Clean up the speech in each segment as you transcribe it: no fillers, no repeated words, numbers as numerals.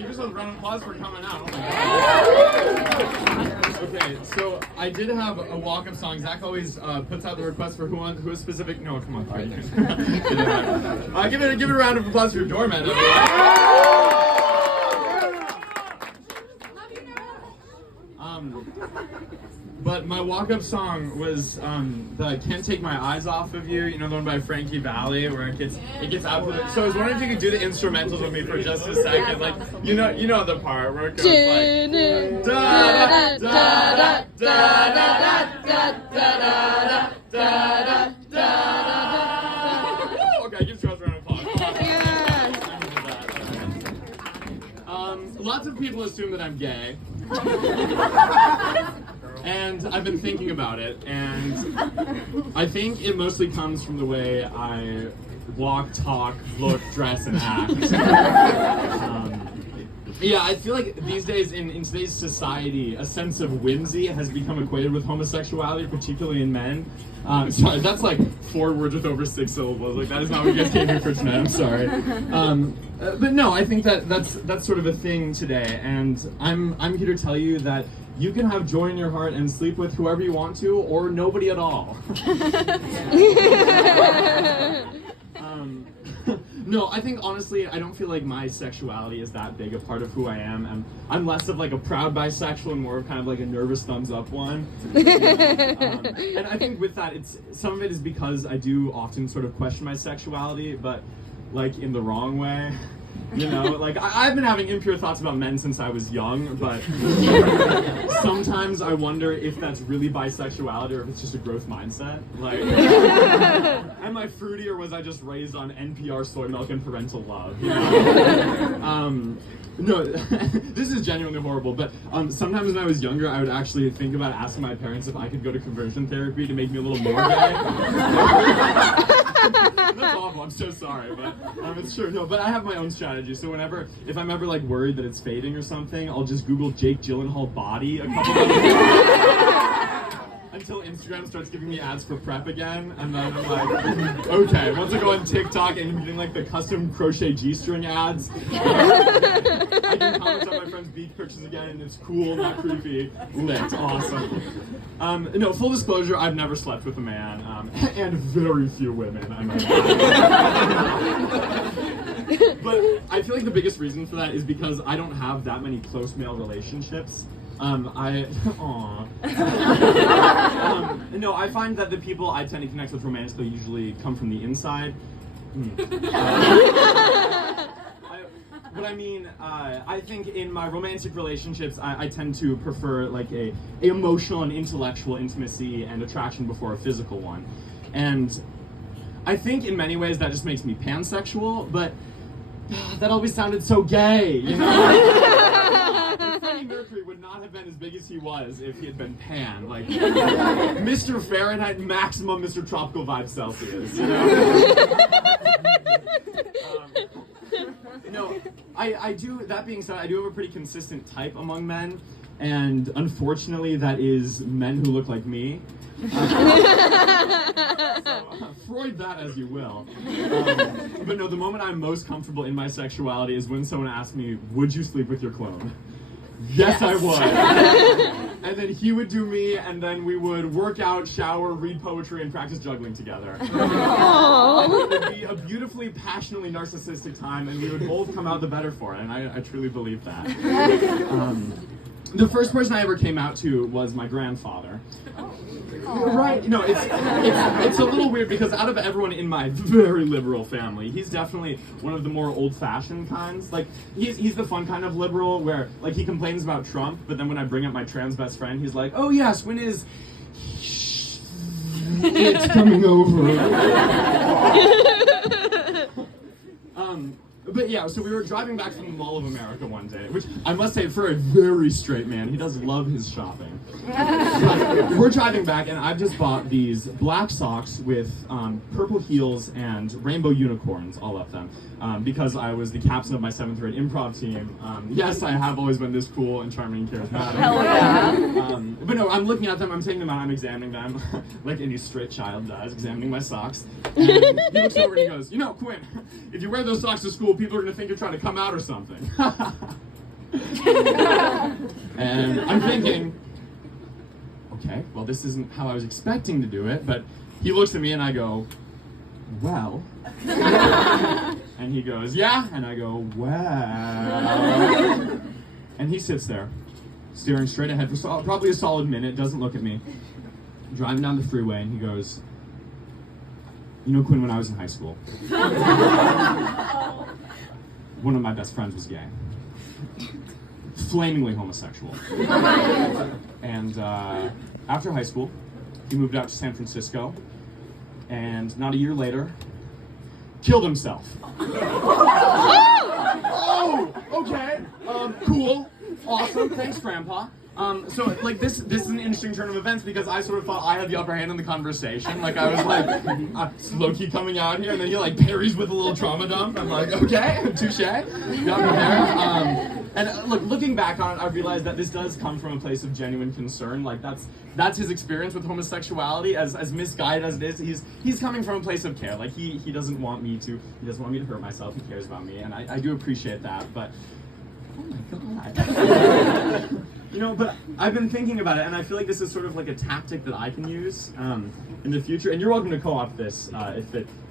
Give yourselves a round of applause for coming out. Okay, so I did have a walk-up song. Zach always puts out the request for who is specific. No, come on. Give it a round of applause for your doorman. But my walk-up song was the "Can't Take My Eyes Off of You," you know, the one by Frankie Valli, where it gets out with it. So I was wondering if you could do the instrumentals with me for just a second, like you know the part where it goes like da da da da da da da da da. Okay, give yourselves a round of applause. Lots of people assume that I'm gay. And I've been thinking about it, and I think it mostly comes from the way I walk, talk, look, dress, and act. Yeah, I feel like these days in today's society, a sense of whimsy has become equated with homosexuality, particularly in men. Sorry, that's like 4 words with over 6 syllables. Like that is not what you guys came here for tonight. I'm sorry. But no, I think that's sort of a thing today, and I'm here to tell you that you can have joy in your heart and sleep with whoever you want to, or nobody at all. No, I think honestly, I don't feel like my sexuality is that big a part of who I am. I'm less of like a proud bisexual and more of kind of like a nervous thumbs up one. And I think with that, some of it is because I do often sort of question my sexuality, but like in the wrong way. You know, like I've been having impure thoughts about men since I was young, but sometimes I wonder if that's really bisexuality or if it's just a growth mindset. Like, am I fruity or was I just raised on NPR soy milk and parental love? You know? No, this is genuinely horrible, but sometimes when I was younger, I would actually think about asking my parents if I could go to conversion therapy to make me a little more gay. That's awful, I'm so sorry, but it's true. No, but I have my own strategy, so if I'm ever like worried that it's fading or something, I'll just Google Jake Gyllenhaal body a couple times until Instagram starts giving me ads for PrEP again, and then I'm like, okay, once I go on TikTok and I'm getting like the custom crochet G-string ads, I can comment on my friend's beach pictures again, and it's cool, not creepy, lit, awesome. No, full disclosure, I've never slept with a man, and very few women, I might add. But I feel like the biggest reason for that is because I don't have that many close male relationships. No, I find that the people I tend to connect with romantically usually come from the inside. But I mean, I think in my romantic relationships, I tend to prefer like a emotional and intellectual intimacy and attraction before a physical one. And I think in many ways that just makes me pansexual, but that always sounded so gay, you know? Freddie Mercury would not have been as big as he was if he had been pan. Like, Mr. Fahrenheit, maximum Mr. Tropical Vibe Celsius, you know? No, I do, that being said, I do have a pretty consistent type among men, and unfortunately that is men who look like me. Freud that as you will. But no, the moment I'm most comfortable in my sexuality is when someone asks me, would you sleep with your clone? Yes, I would. And then he would do me, and then we would work out, shower, read poetry, and practice juggling together. And it would be a beautifully, passionately narcissistic time, and we would both come out the better for it, and I truly believe that. The first person I ever came out to was my grandfather. Right? No, it's a little weird because out of everyone in my very liberal family, he's definitely one of the more old-fashioned kinds. Like, he's the fun kind of liberal where, like, he complains about Trump, but then when I bring up my trans best friend, he's like, oh yes, when is... it's coming over. But yeah, so we were driving back from the Mall of America one day, which I must say, for a very straight man, he does love his shopping. But we're driving back, and I've just bought these black socks with purple heels and rainbow unicorns all up them, because I was the captain of my 7th grade improv team. Yes, I have always been this cool and charming and charismatic. Hell yeah. But no, I'm looking at them, I'm taking them out, I'm examining them, like any straight child does, examining my socks. And he looks over and he goes, you know, Quinn, if you wear those socks to school, people are going to think you're trying to come out or something. And I'm thinking, okay, well, this isn't how I was expecting to do it, but he looks at me and I go, well. And he goes, yeah, and I go, well. And he sits there, staring straight ahead for probably a solid minute, doesn't look at me, driving down the freeway, and he goes, you know, Quinn, when I was in high school, one of my best friends was gay. Flamingly homosexual. And after high school, he moved out to San Francisco, and not a year later, killed himself. Oh, okay. Cool. Awesome. Thanks, Grandpa. So like this is an interesting turn of events because I sort of thought I had the upper hand in the conversation. Like I was like low-key coming out here, and then he like parries with a little trauma dump. I'm like, okay, touche. Got me there. And look, looking back on it, I realized that this does come from a place of genuine concern. Like that's his experience with homosexuality, as misguided as it is. He's coming from a place of care. Like he doesn't want me to hurt myself. He cares about me, and I do appreciate that. But oh my God. You know, but I've been thinking about it, and I feel like this is sort of like a tactic that I can use in the future. And you're welcome to co-opt this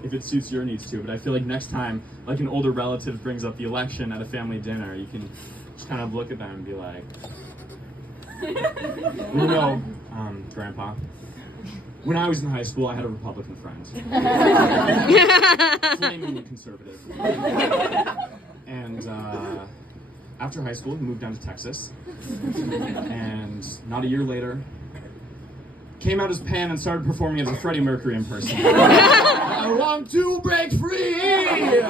if it suits your needs too. But I feel like next time, like an older relative brings up the election at a family dinner, you can just kind of look at them and be like, you know, Grandpa, when I was in high school, I had a Republican friend, flamingly conservative, and after high school, he moved down to Texas, and not a year later, came out as Pan and started performing as a Freddie Mercury impersonator. I want to break free!